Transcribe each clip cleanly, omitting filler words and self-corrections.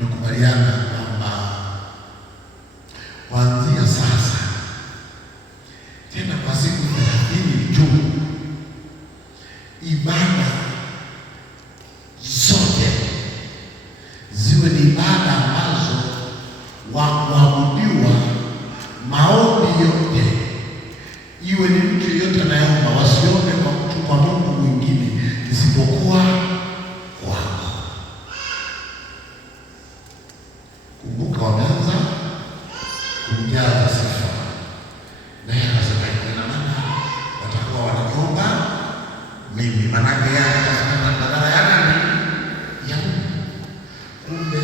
tumekubaliana kwamba kuanzia sasa tena kwa siku 30 tu ibada zote ziwe ni ibada ambazo waabudiwa, maombi yote iwe ni mtu yeyote anayeomba, wasiombe kwa mtu kwa Mungu mwingine isipokuwa kwako. Kumbuka wameanza kumjaza sifa, naye akasema ina maana watakuwa wanaomba mimi, manake yake akasema badala ya nani ya Mungu. Kumbe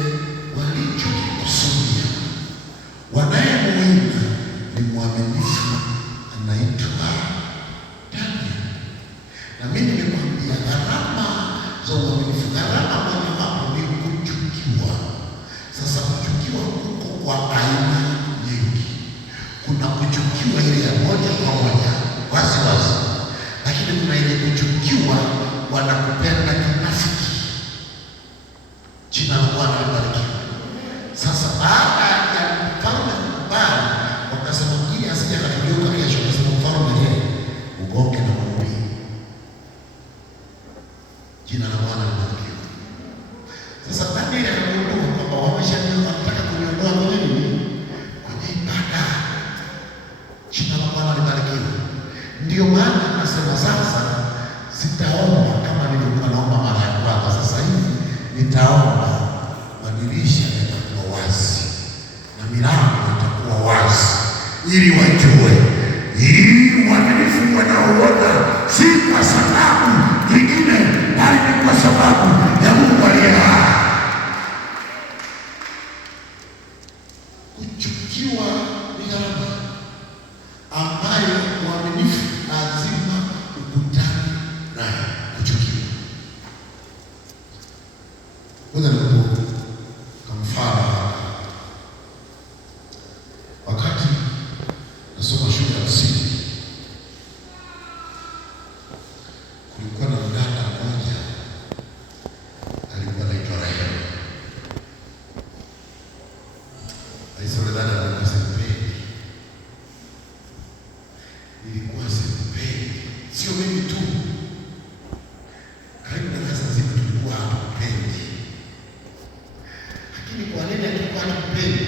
walichokikusudia wanayemuinga ni mwaminifu anaitwa Daniel. Na mimi nimekwambia gharama za uaminifu, gharama mojawapo ni kuchukiwa. Sasa kuchukiwa kuko kwa aina nyingi. Kuna kuchukiwa ile ya moja kwa moja wazi wazi, lakini kuna ile kuchukiwa wanakupenda kinafiki. Jina la Bwana libarikiwe. Sasa baada ya mfalme kubali, wakasema ili asije akatugeuka kesho, akasema mfalme yeye ugonge na maombi. Jina la Bwana libarikiwe. Sasa Danieli akagundua kwamba wanataka kuniondoa kwenye nini? Kwenye ibada. Jina la Bwana libarikiwe. Ndio maana anasema sasa sitaomba kama nilivyokuwa naomba mara ya kwanza. Sasa hivi nitaomba madirisha yatakuwa wazi na milango itakuwa wazi, ili wajue hii uaminifu wanaoona si kwa sababu nyingine, bali ni kwa sababu ya Mungu aliye hai. Kuchukiwa ni gharama ambayo uaminifu lazima ukutane nayo. Kuchukiwa kwa mfano, wakati nasoma shule ya msingi, kulikuwa na mdada mmoja alikuwa anaitwa Rahel. Aisha dada alikuwa simpendi, nilikuwa simpendi, sio mimi tu, karibu darasa zima tulikuwa hatupendi. Lakini kwa nini alikuwa hatupendi?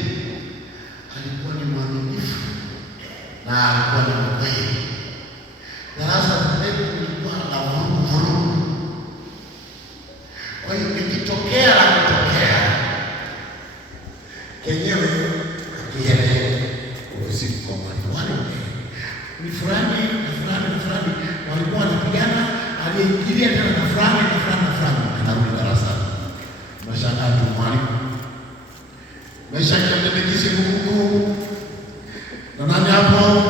Alikuwa ni mwaminifu na alikuwa ni mkweli. Darasa letu lilikuwa la vurugu. Kwa hiyo ikitokea la kutokea kenyewe akielewa ofisini kwa mwalimu wale ni fulani na fulani na fulani walikuwa wanapigana, aliyeingilia tena na fulani na fulani na fulani, anarudi darasani. Mashangaa tu mwalimu maisha kiambekisi Mungu na nani hapo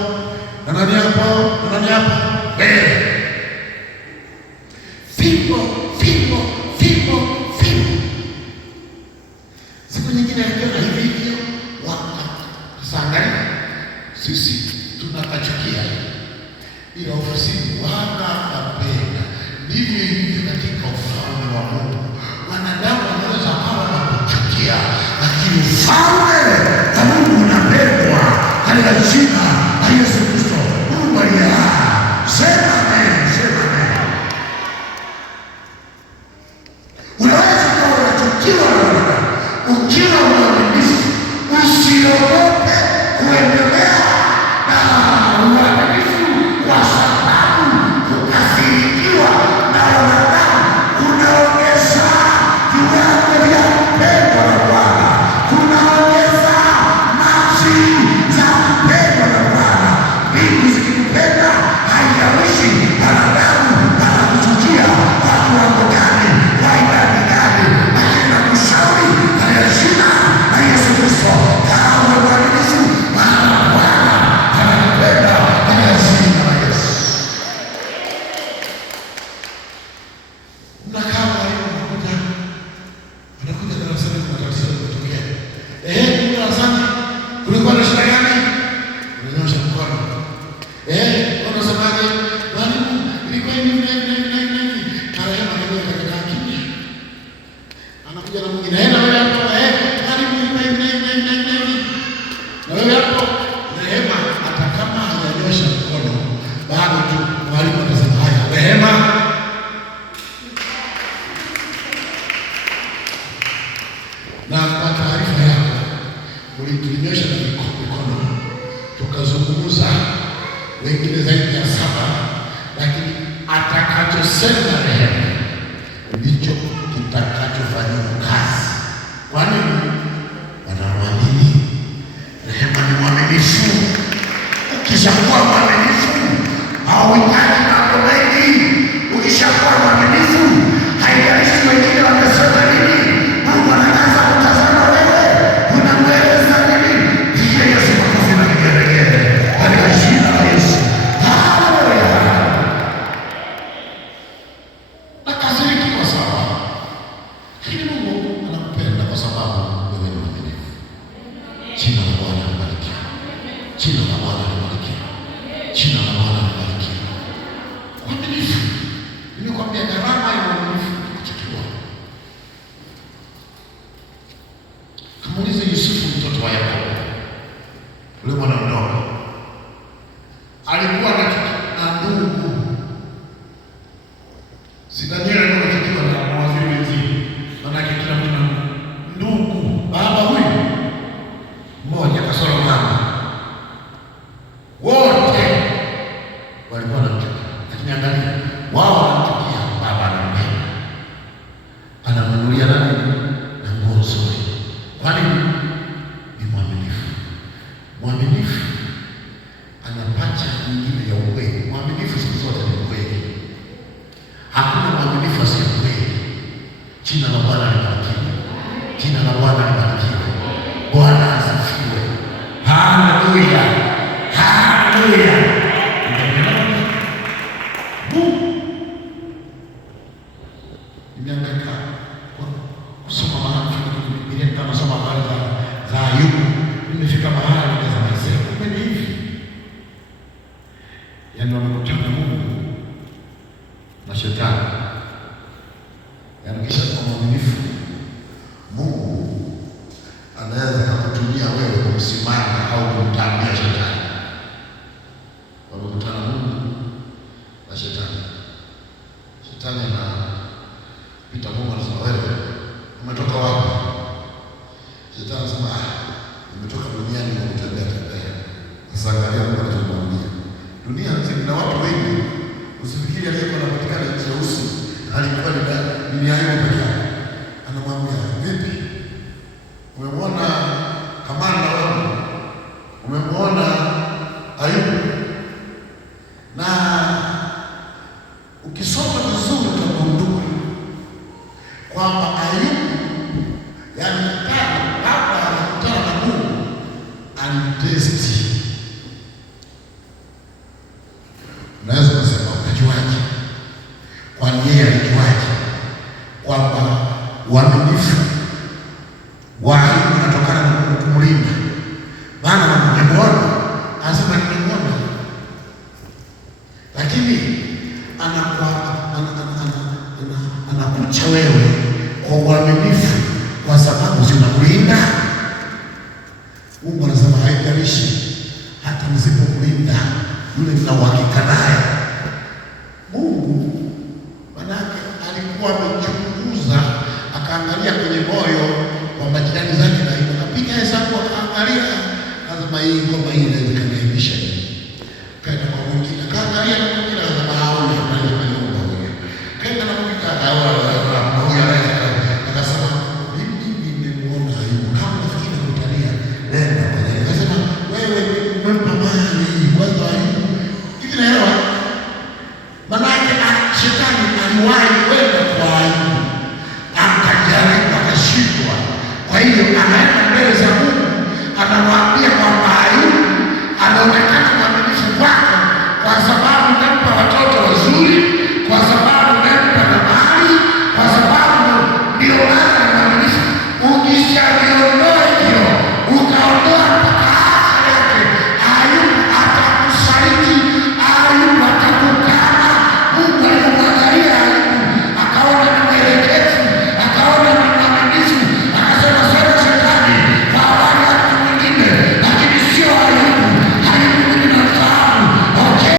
na nani hapo na nani hapo fimbo fimbo fimbo fimbo. Siku nyingine akiona hivi hivyo wakasangalia, sisi tunakachukia ila ofisini wanakapenda. Ndivyo hivyo katika ufalme wa Mungu. Wanadamu wanaweza kawa wanakuchukia, lakini ufalme wa Mungu unapendwa katika jina la Yesu Kristo. Mungu aliye hai. Sema amen, sema amen. Unaweza kuwa unachukiwa ukiwa mwaminifu, usiogope kuendelea na uaminifu, kwa sababu kukasirikiwa na wanadamu kunaongeza viwango vya kupendwa na Bwana, kunaongeza nafsi za kupendwa na Bwana. Na kwa taarifa yako, ulitunyosha na mikono tukazungumza wengine zaidi ya 7, lakini atakachosema Rehema ndicho kitakachofanyika kazi. Kwa nini? Wanamwamini. Rehema ni mwaminifu. Ukishakuwa mwaminifu hauhitaji mambo mengi. Ukishakuwa mwaminifu haijalishi wengine wamesema nini. Mungu anataka kutazama wewe unamweleza nini. Ndiye Yesu makofi na vigelegele katika jina la Yesu. Haleluya. Na kasiriki kwa sawa, lakini Mungu anakupenda kwa sababu wewe ni mwaminifu. Jina la Bwana libarikiwe. Jina la Bwana libarikiwe. Jina la Bwana libarikiwe. Mwaminifu. Nimekwambia gharama ya mwaminifu kuchukiwa. Kamuulize Yusufu mtoto wa Yakobo. Yule mwana mdogo alikuwa na ndugu. Si Danieli alikuwa anachukiwa na mawaziri wenzake. Maana kila mtu na ndugu. Baba huyu mmoja kasoro mama. Wote walikuwa wanamchukia. Lakini angalia, wao wanamchukia, baba anampenda. Anamnunulia nani? Na nguo nzuri. Kwa nini? Ni mwaminifu. Mwaminifu anapacha nyingine ya ukweli. Mwaminifu siku zote ni ukweli. Hakuna mwaminifu asiye kweli. Jina la Bwana libarikiwe. Jina la Bwana libarikiwe. Bwana asifiwe. Haleluya. Haleluya. Nimeangaika kusoma mahali kwenye Biblia, kama nasoma habari za Ayubu. Nimefika mahali nikasema sasa kumbe ni hivi. Yaani wamekutana Mungu na shetani. Yaani kisha kwa mwaminifu Mungu anaweza kukutumia wewe kumsimama au kumtambia shetani. Wamekutana Mungu na shetani. Shetani na pita Mungu anasema wewe umetoka wapi? Shetani anasema nimetoka duniani na kutembea tembea. Sasa angalia Mungu anachomwambia. Dunia nzima na watu wengi, usifikiri aliyekuwa anapatikana nchi ya Usi alikuwa ni Ayubu peke yake. Anamwambia vipi? Umemwona kamanda wangu? Umemwona Ayubu? Na ukisoma vizuri utagundua kwamba Ayubu, yaani kabla hakutana na Mungu, alitesti. Unaweza kusema unajuaje? Kwa nini alijuaje? Kwamba uaminifu wa Ayubu unatokana na Mungu kumlinda. Maana anamuona, anasema nimemuona. Lakini anakucha wewe kwa uaminifu kwa sababu zinakulinda. Mungu anasema haijalishi hata msipokulinda yule mna uhakika naye. Mungu manake alikuwa amechunguza, akaangalia kwenye moyo wa majirani zake na hivyo akapiga hesabu, akaangalia lazima hii ngoma hii inaweza kaniaibisha hii. Kaenda kwa mwingine, akaangalia na mwingine lazima aone nani anayumba huyo. Kaenda na mwingine akaona akasema mimi nimemuona Ayubu, kama nafikiri nakutalia nenda kwa yeye. Akasema wewe umempa mali kwanza Ayubu. Hivi naelewa? Manake shetani aliwahi kwenda kwa Ayubu akajaribu akashindwa. Kwa hiyo anaenda mbele za Mungu, anamwambia kwamba Ayubu anaonekana mwaminifu kwako kwa sababu umempa watoto wazuri, kwa sababu umempa na mali, kwa sababu ndio maana mwaminifu. Ukishaviona